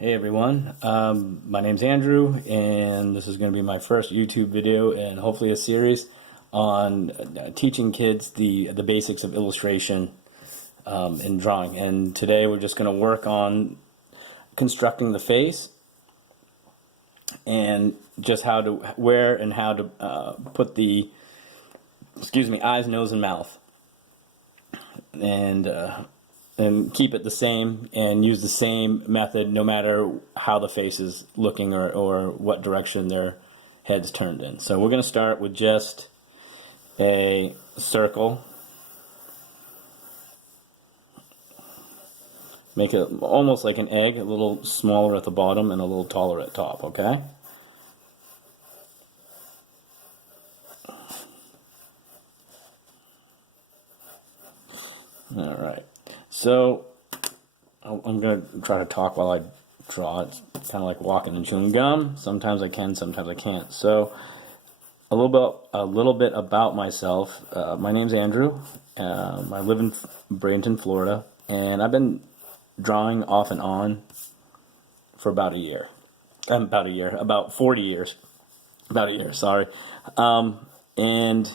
Hey everyone, my name's Andrew, and this is going to be my first YouTube video and hopefully a series on teaching kids the basics of illustration and drawing. And today we're just going to work on constructing the face and just where and how to put the eyes, nose, and mouth, and keep it the same and use the same method no matter how the face is looking or what direction their head's turned in. So we're going to start with just a circle. Make it almost like an egg, a little smaller at the bottom and a little taller at top, okay? All right. So I'm going to try to talk while I draw. It's kind of like walking and chewing gum. Sometimes I can, sometimes I can't. So a little bit about myself. My name's Andrew. I live in Bradenton, Florida, and I've been drawing off and on for about 40 years. About a year, sorry. And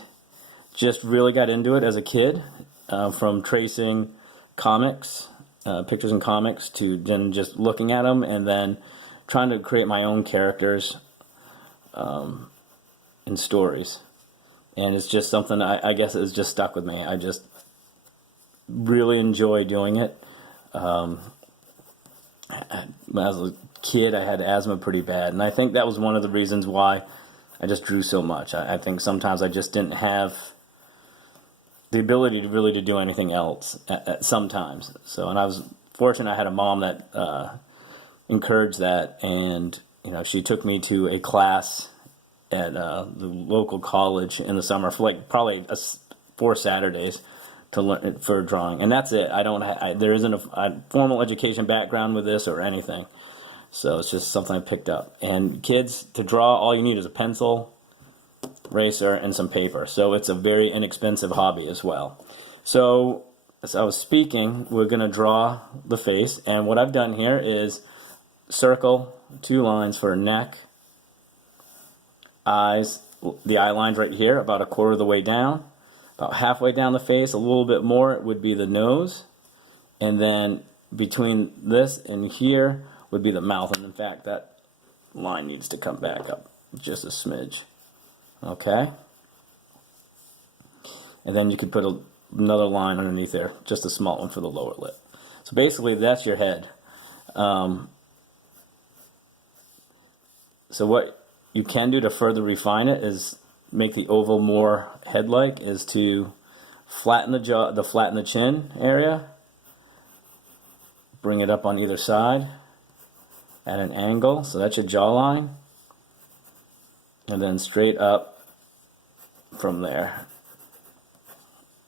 just really got into it as a kid, from tracing comics, pictures in comics, to then just looking at them and then trying to create my own characters and stories. And it's just something I guess it's just stuck with me. I just really enjoy doing it. When I was a kid, I had asthma pretty bad, and I think that was one of the reasons why I just drew so much. I think sometimes I just didn't have the ability to do anything else at sometimes. So, and I was fortunate I had a mom that encouraged that, and she took me to a class at the local college in the summer for like probably 4 Saturdays to learn for drawing, and that's it. There isn't a formal education background with this or anything, so it's just something I picked up. And kids, to draw, all you need is a pencil, eraser, and some paper. So it's a very inexpensive hobby as well. So as I was speaking, we're going to draw the face, and what I've done here is circle 2 lines for a neck, eyes, the eye line's right here, about a quarter of the way down. About halfway down the face, a little bit more, would be the nose, and then between this and here would be the mouth. And in fact, that line needs to come back up just a smidge. Okay, and then you could put another line underneath there, just a small one for the lower lip. So basically, that's your head. So what you can do to further refine it is make the oval more head-like, is to flatten the jaw, flatten the chin area, bring it up on either side at an angle. So that's your jawline, and then straight up from there.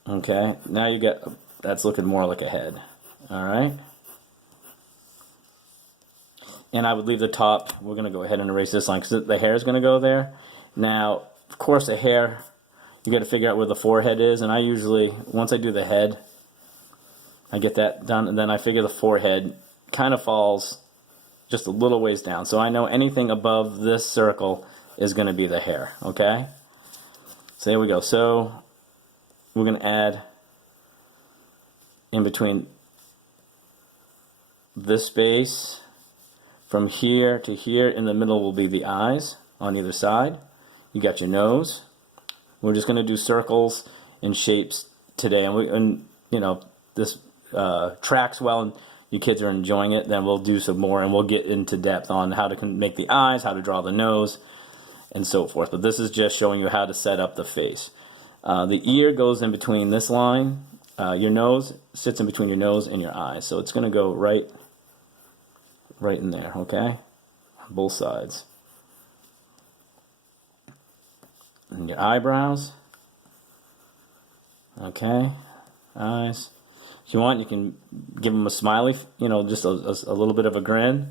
Okay, now you get, that's looking more like a head. All right, and I would leave the top. We're going to go ahead and erase this line because the hair is going to go there. Now, of course, the hair, you got to figure out where the forehead is, and I usually, once I do the head, I get that done, and then I figure the forehead kind of falls just a little ways down. So I know anything above this circle is going to be the hair, okay? So there we go. So we're going to add in between this space, from here to here, in the middle will be the eyes on either side. You got your nose. We're just going to do circles and shapes today, and this tracks well and you kids are enjoying it. Then we'll do some more and we'll get into depth on how to make the eyes, how to draw the nose, and so forth. But this is just showing you how to set up the face. The ear goes in between this line. Your nose sits in between your nose and your eyes, so it's going to go right in there, okay, on both sides. And your eyebrows, okay, eyes. If you want, you can give them a smiley, just a little bit of a grin,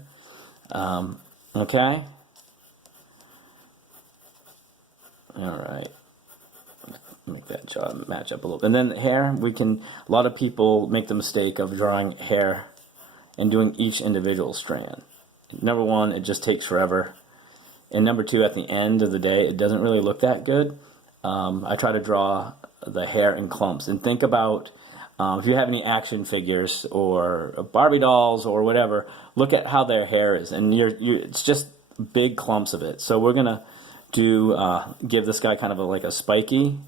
okay. All right, make that jaw match up a little. And then hair, a lot of people make the mistake of drawing hair and doing each individual strand. number one, it just takes forever. And number two, at the end of the day, it doesn't really look that good. I try to draw the hair in clumps. And think about if you have any action figures or Barbie dolls or whatever, look at how their hair is. And it's just big clumps of it. So we're going to give this guy kind of like a spiky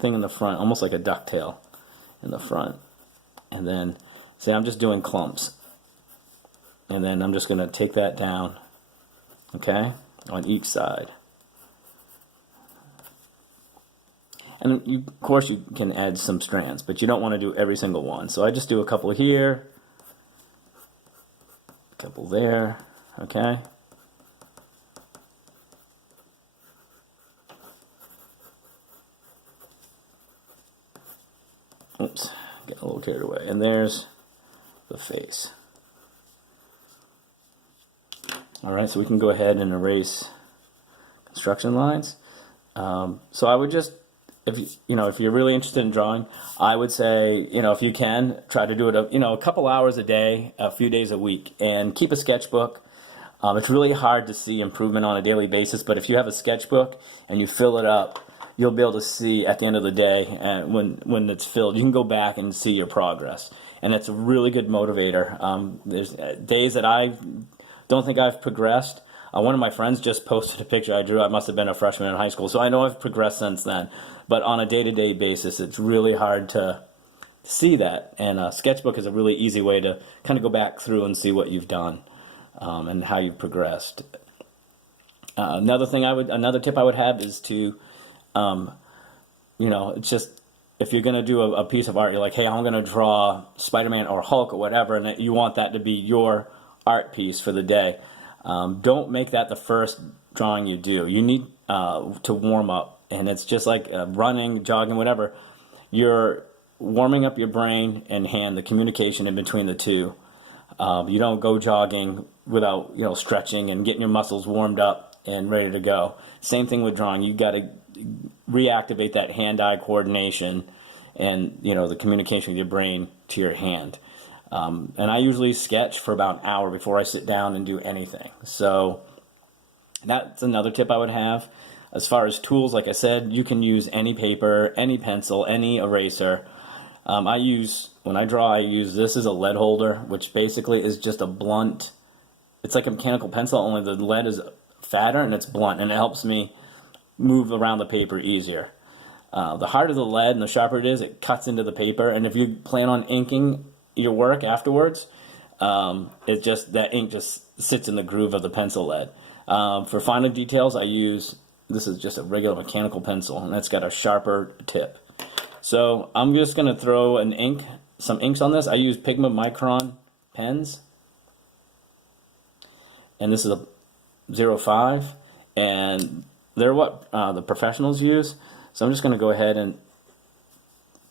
thing in the front, almost like a ducktail in the front. And then, see, I'm just doing clumps. And then I'm just going to take that down, okay, on each side. And of course you can add some strands, but you don't want to do every single one. So I just do a couple here, a couple there, okay. Oops, got a little carried away. And there's the face. Alright, so we can go ahead and erase construction lines. So I would just, if you're really interested in drawing, I would say, if you can, try to do it a couple hours a day, a few days a week, and keep a sketchbook. It's really hard to see improvement on a daily basis, but if you have a sketchbook and you fill it up, you'll be able to see at the end of the day, when it's filled, you can go back and see your progress. And it's a really good motivator. There's days that I don't think I've progressed. One of my friends just posted a picture I drew. I must have been a freshman in high school, so I know I've progressed since then. But on a day-to-day basis, it's really hard to see that. And a sketchbook is a really easy way to kind of go back through and see what you've done and how you've progressed. Another tip I would have is to, it's just, if you're going to do a piece of art, you're like, hey, I'm going to draw Spider-Man or Hulk or whatever, and you want that to be your art piece for the day. Don't make that the first drawing you do. You need to warm up, and it's just like running, jogging, whatever. You're warming up your brain and hand, the communication in between the two. You don't go jogging without stretching and getting your muscles warmed up and ready to go. Same thing with drawing. You've got to reactivate that hand-eye coordination and the communication with your brain to your hand. And I usually sketch for about an hour before I sit down and do anything. So that's another tip I would have. As far as tools, like I said, you can use any paper, any pencil, any eraser. When I draw, I use this as a lead holder, which basically is just a blunt. It's like a mechanical pencil, only the lead is fatter and it's blunt, and it helps me move around the paper easier. The harder the lead and the sharper it is, it cuts into the paper. And if you plan on inking your work afterwards, that ink just sits in the groove of the pencil lead. For finer details, this is just a regular mechanical pencil, and it's got a sharper tip. So I'm just going to throw some inks on this. I use Pigma Micron pens, and this is a 05, and they're what the professionals use. So I'm just going to go ahead and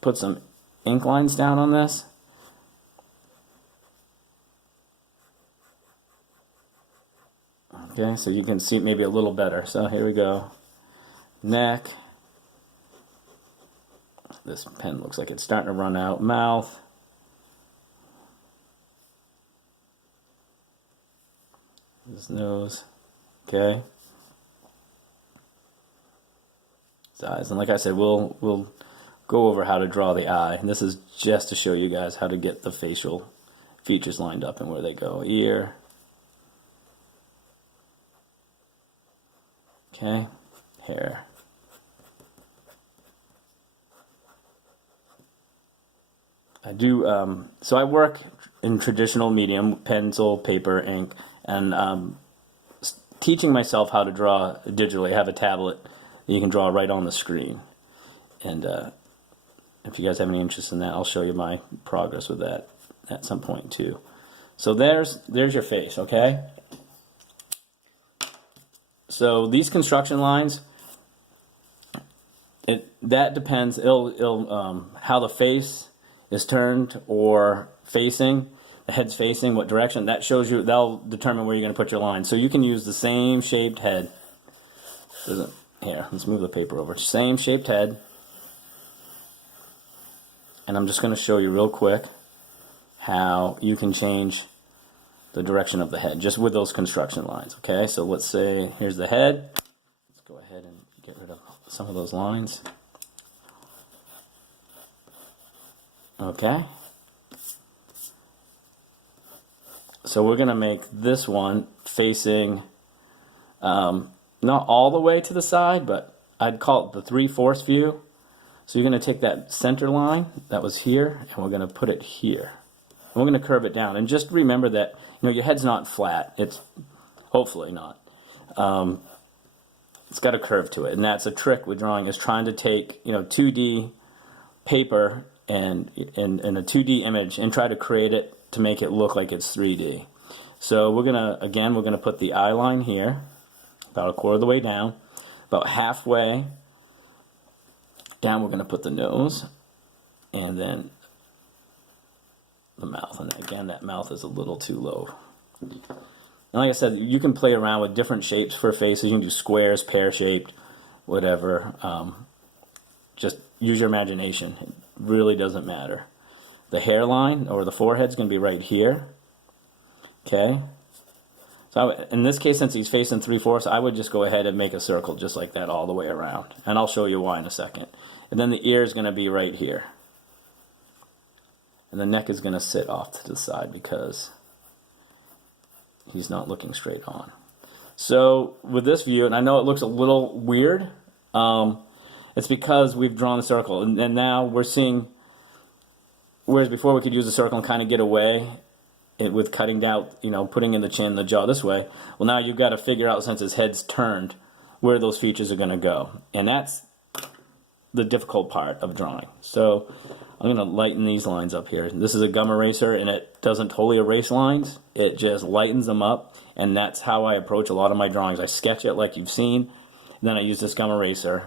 put some ink lines down on this. Okay, so you can see maybe a little better. So here we go. Neck. This pen looks like it's starting to run out. Mouth. His nose. Okay. His eyes. And like I said, we'll go over how to draw the eye. And this is just to show you guys how to get the facial features lined up and where they go. Ear. Okay, hair. So I work in traditional medium, pencil, paper, ink, and teaching myself how to draw digitally. I have a tablet that you can draw right on the screen. And if you guys have any interest in that, I'll show you my progress with that at some point too. So there's your face, okay? So these construction lines, that depends. How the face is turned or facing, the head's facing, what direction. That shows you. That'll determine where you're going to put your line. So you can use the same shaped head. Here, let's move the paper over. Same shaped head, and I'm just going to show you real quick how you can change the direction of the head, just with those construction lines. Okay, so let's say here's the head. Let's go ahead and get rid of some of those lines. Okay. So we're going to make this one facing not all the way to the side, but I'd call it the 3/4 view. So you're going to take that center line that was here, and we're going to put it here. And we're going to curve it down. And just remember that your head's not flat. It's hopefully not. It's got a curve to it, and that's a trick with drawing, is trying to take 2D paper and in a 2D image and try to create it to make it look like it's 3D. So we're gonna put the eye line here, about a quarter of the way down. About halfway down, we're gonna put the nose, and then the mouth. And again, that mouth is a little too low. And like I said, you can play around with different shapes for faces. You can do squares, pear-shaped, whatever. Just use your imagination. It really doesn't matter. The hairline or the forehead's going to be right here. Okay. So in this case, since he's facing 3/4, I would just go ahead and make a circle just like that all the way around. And I'll show you why in a second. And then the ear is going to be right here. And the neck is going to sit off to the side because he's not looking straight on. So with this view, and I know it looks a little weird, it's because we've drawn a circle. And now we're seeing, whereas before we could use a circle and kind of get away with cutting out, putting in the chin, the jaw this way. Well, now you've got to figure out, since his head's turned, where those features are going to go. And that's the difficult part of drawing. So I'm going to lighten these lines up here. This is a gum eraser, and it doesn't totally erase lines. It just lightens them up, and that's how I approach a lot of my drawings. I sketch it like you've seen, and then I use this gum eraser,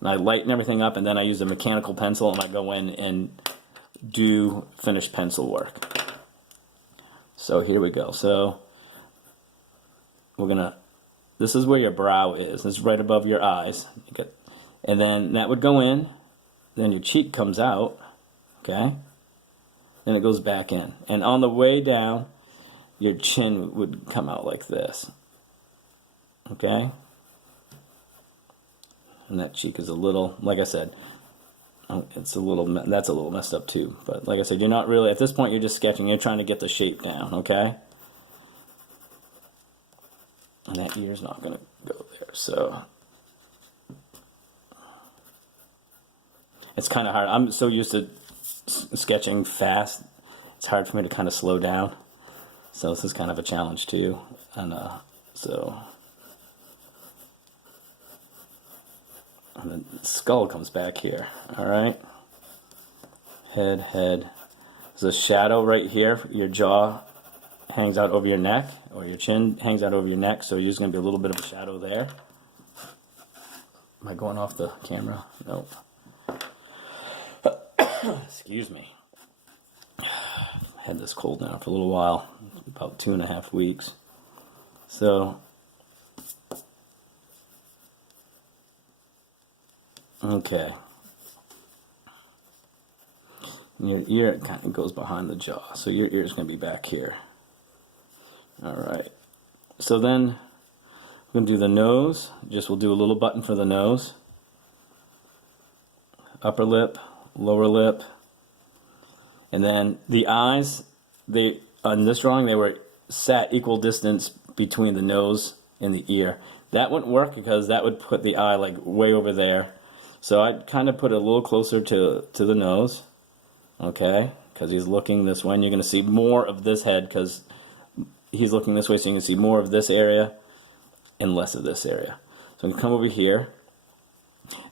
and I lighten everything up, and then I use a mechanical pencil, and I go in and do finished pencil work. So here we go. So this is where your brow is. This is right above your eyes. And then that would go in, then your cheek comes out, okay? Then it goes back in. And on the way down, your chin would come out like this, okay? And that cheek is a little, like I said, that's a little messed up too. But like I said, you're not really, at this point you're just sketching, you're trying to get the shape down, okay? And that ear's not gonna go there, so. It's kind of hard. I'm so used to sketching fast, it's hard for me to kind of slow down. So this is kind of a challenge too. And and the skull comes back here. All right. Head. There's a shadow right here. Your jaw hangs out over your neck, or your chin hangs out over your neck. So there's going to be a little bit of a shadow there. Am I going off the camera? Nope. Excuse me. I've had this cold now for a little while, about 2.5 weeks. So, okay. Your ear kind of goes behind the jaw, so your ear is going to be back here. All right. So then we're going to do the nose. We'll do a little button for the nose. Upper lip, lower lip, and then the eyes, on this drawing, they were sat equal distance between the nose and the ear. That wouldn't work because that would put the eye like way over there. So I'd kind of put it a little closer to the nose, okay, because he's looking this way, and you're going to see more of this head because he's looking this way, so you can see more of this area and less of this area. So I'm going to come over here.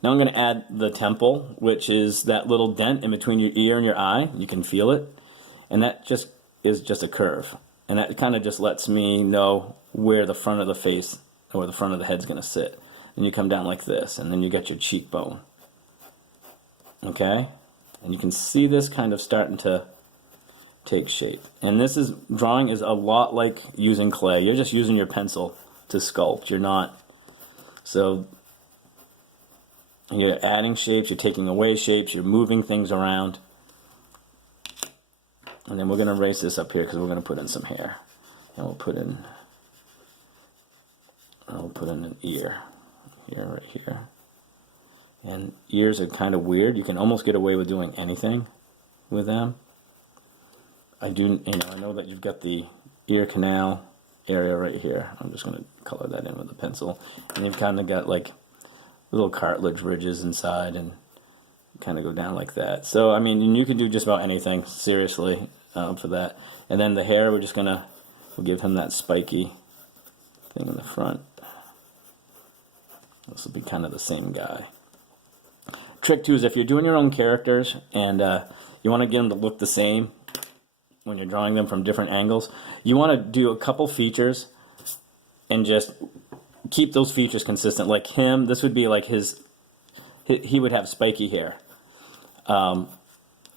Now I'm going to add the temple, which is that little dent in between your ear and your eye. You can feel it. And that just is just a curve. And that kind of just lets me know where the front of the face or the front of the head's going to sit. And you come down like this, and then you get your cheekbone. Okay? And you can see this kind of starting to take shape. And drawing is a lot like using clay. You're just using your pencil to sculpt. You're not. So you're adding shapes, you're taking away shapes, you're moving things around. And then we're going to erase this up here because we're going to put in some hair. And I'll put in an ear here, right here. And ears are kind of weird. You can almost get away with doing anything with them. I know that you've got the ear canal area right here. I'm just going to color that in with a pencil. And you've kind of got like little cartilage ridges inside and kind of go down like that. So, I mean, you can do just about anything, seriously, for that. And then the hair, we'll give him that spiky thing in the front. This will be kind of the same guy. Trick two is if you're doing your own characters and you want to get them to look the same when you're drawing them from different angles, you want to do a couple features and just keep those features consistent. Like him, this would be like he would have spiky hair. And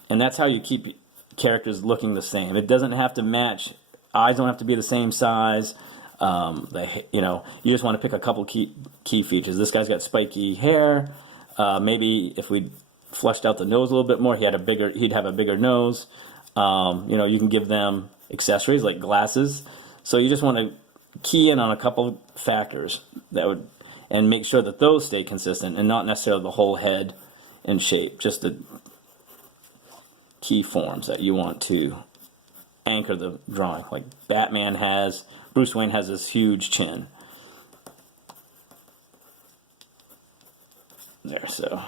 that's how you keep characters looking the same. It doesn't have to match. Eyes don't have to be the same size. You just want to pick a couple key features. This guy's got spiky hair. Maybe if we fleshed out the nose a little bit more, he'd have a bigger nose. You can give them accessories like glasses. So you just want to key in on a couple factors and make sure that those stay consistent and not necessarily the whole head and shape, just the key forms that you want to anchor the drawing. Like Bruce Wayne has this huge chin. There, so.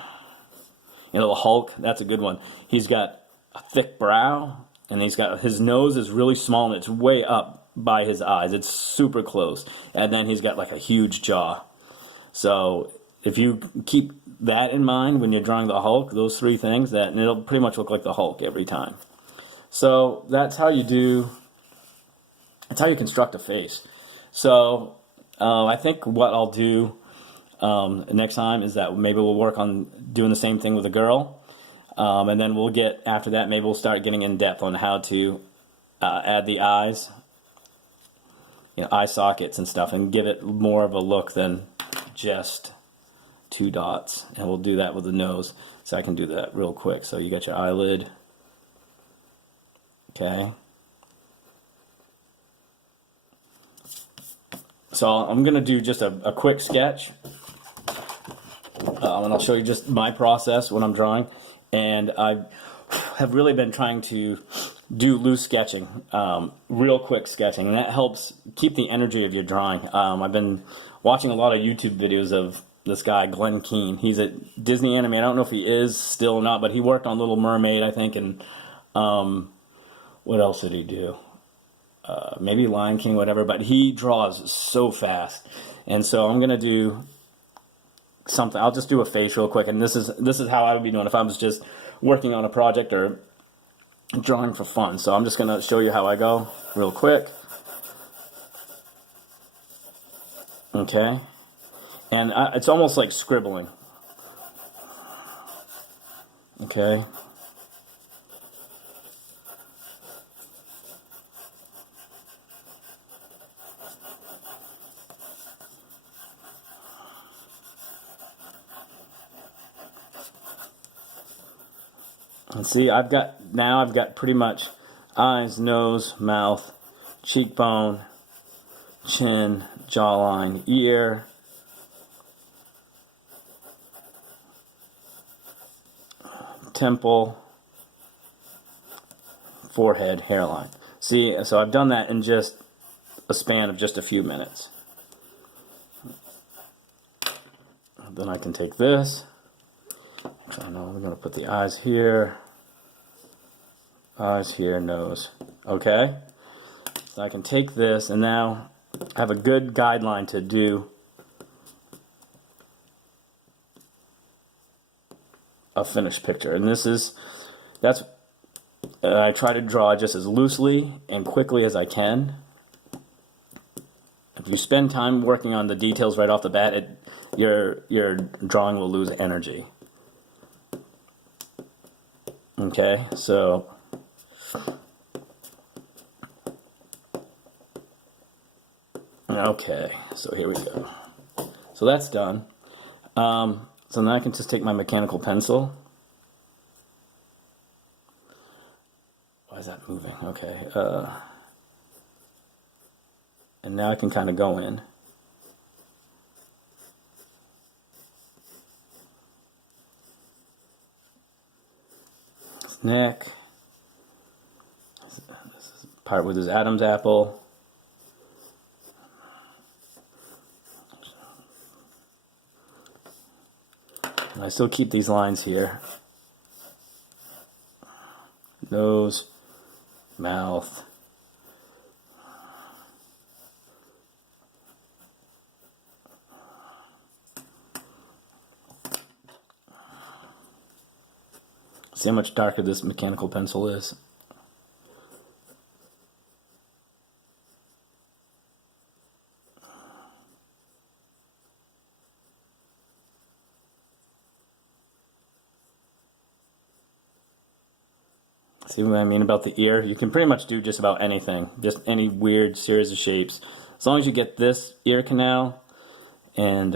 The Hulk, that's a good one. He's got a thick brow, and his nose is really small, and it's way up by his eyes. It's super close. And then he's got like a huge jaw. So if you keep that in mind when you're drawing the Hulk, those three things, and it'll pretty much look like the Hulk every time. So that's how you construct a face. So I think what I'll do next time is that maybe we'll work on doing the same thing with a girl. And then after that, maybe we'll start getting in depth on how to add the eyes, eye sockets and stuff, and give it more of a look than just two dots. And we'll do that with the nose. So I can do that real quick. So you got your eyelid. Okay. So I'm going to do just a quick sketch. And I'll show you just my process when I'm drawing. And I have really been trying to do loose sketching, real quick sketching. And that helps keep the energy of your drawing. I've been watching a lot of YouTube videos of this guy, Glenn Keane. He's at Disney Anime. I don't know if he is still or not, but he worked on Little Mermaid, I think. And what else did he do? Maybe Lion King, whatever. But he draws so fast. And so I'm going to do something. I'll just do a face real quick, and this is how I would be doing if I was just working on a project or drawing for fun. So I'm just going to show you how I go real quick. Okay, and it's almost like scribbling. Okay. And see, I've got pretty much eyes, nose, mouth, cheekbone, chin, jawline, ear, temple, forehead, hairline. See, so I've done that in just a span of just a few minutes. Then I can take this. I know we're going to put the eyes here, nose. Okay? So I can take this, and now I have a good guideline to do a finished picture. And I try to draw just as loosely and quickly as I can. If you spend time working on the details right off the bat, your drawing will lose energy. Okay, so here we go. So that's done. So now I can just take my mechanical pencil. Why is that moving? Okay. And now I can kind of go in. His neck. This is part with his Adam's apple. And I still keep these lines here. Nose, mouth. See how much darker this mechanical pencil is. See what I mean about the ear? You can pretty much do just about anything, just any weird series of shapes. As long as you get this ear canal and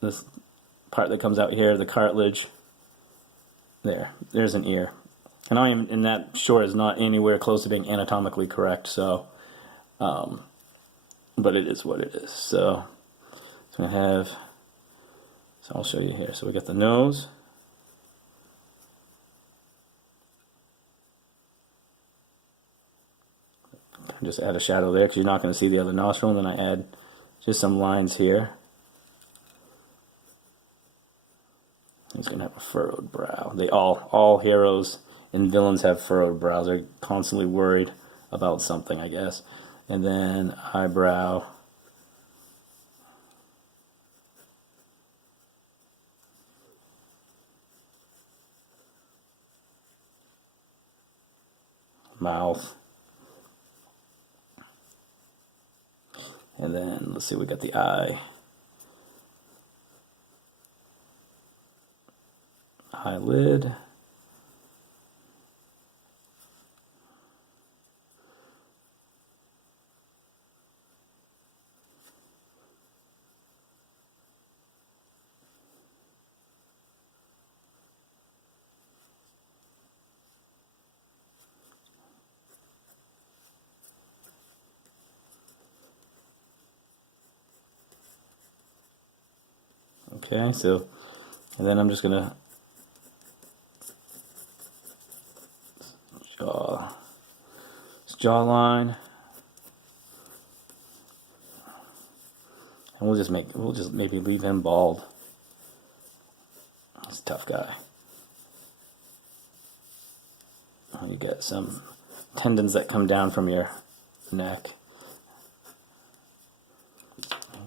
this part that comes out here, the cartilage, there's an ear. And that short is not anywhere close to being anatomically correct, so, but it is what it is. So I'll show you here. So we got the nose. Just add a shadow there because you're not going to see the other nostril, and then I add just some lines here. He's going to have a furrowed brow. All heroes and villains have furrowed brows. They're constantly worried about something, I guess. And then eyebrow. Mouth. And then, let's see, we got the eye. Eyelid. Okay, so, and then I'm just going to jawline, and we'll just maybe leave him bald. He's a tough guy. You get some tendons that come down from your neck.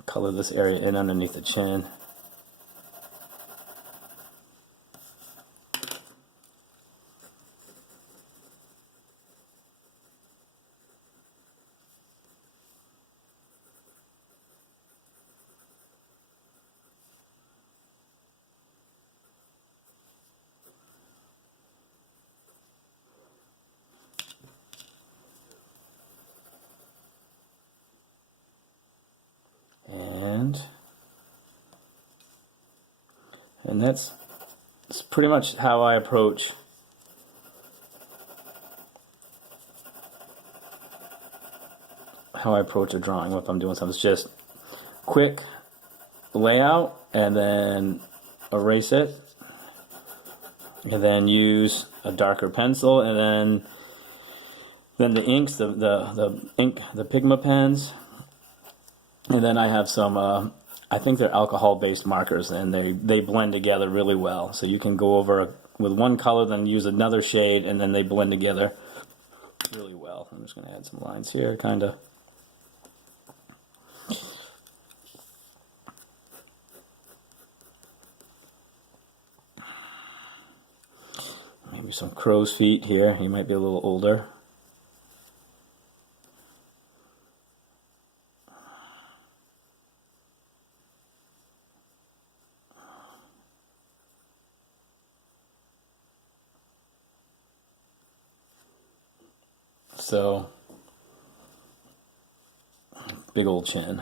Color this area in underneath the chin. And that's pretty much how I approach a drawing if I'm doing something. It's just quick layout and then erase it, and then use a darker pencil, and then the inks, the Pigma pens, and then I have some I think they're alcohol-based markers, and they blend together really well. So you can go over with one color, then use another shade, and then they blend together really well. I'm just going to add some lines here, kind of. Maybe some crow's feet here. He might be a little older. So, big old chin.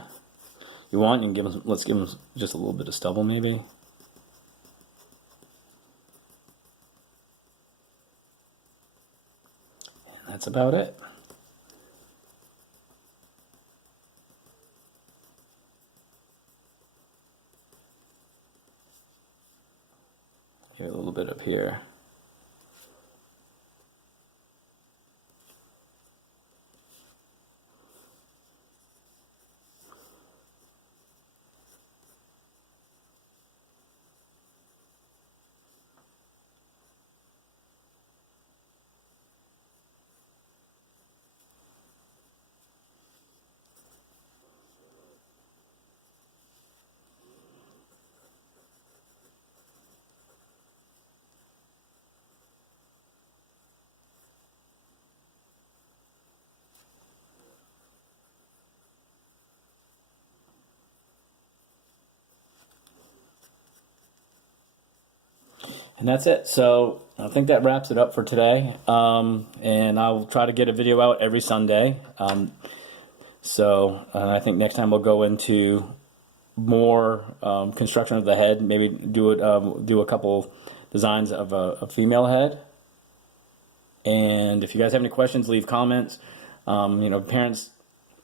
You can give him, let's give him just a little bit of stubble maybe. And that's about it. Here, a little bit up here. And that's it. So I think that wraps it up for today. And I'll try to get a video out every Sunday. So I think next time we'll go into more construction of the head. Maybe do a couple designs of a female head. And if you guys have any questions, leave comments. Parents,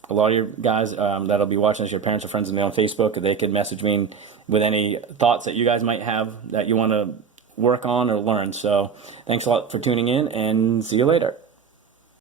a lot of your guys that'll be watching this, your parents or friends of me on Facebook, they can message me with any thoughts that you guys might have that you want to work on or learn. So thanks a lot for tuning in, and see you later.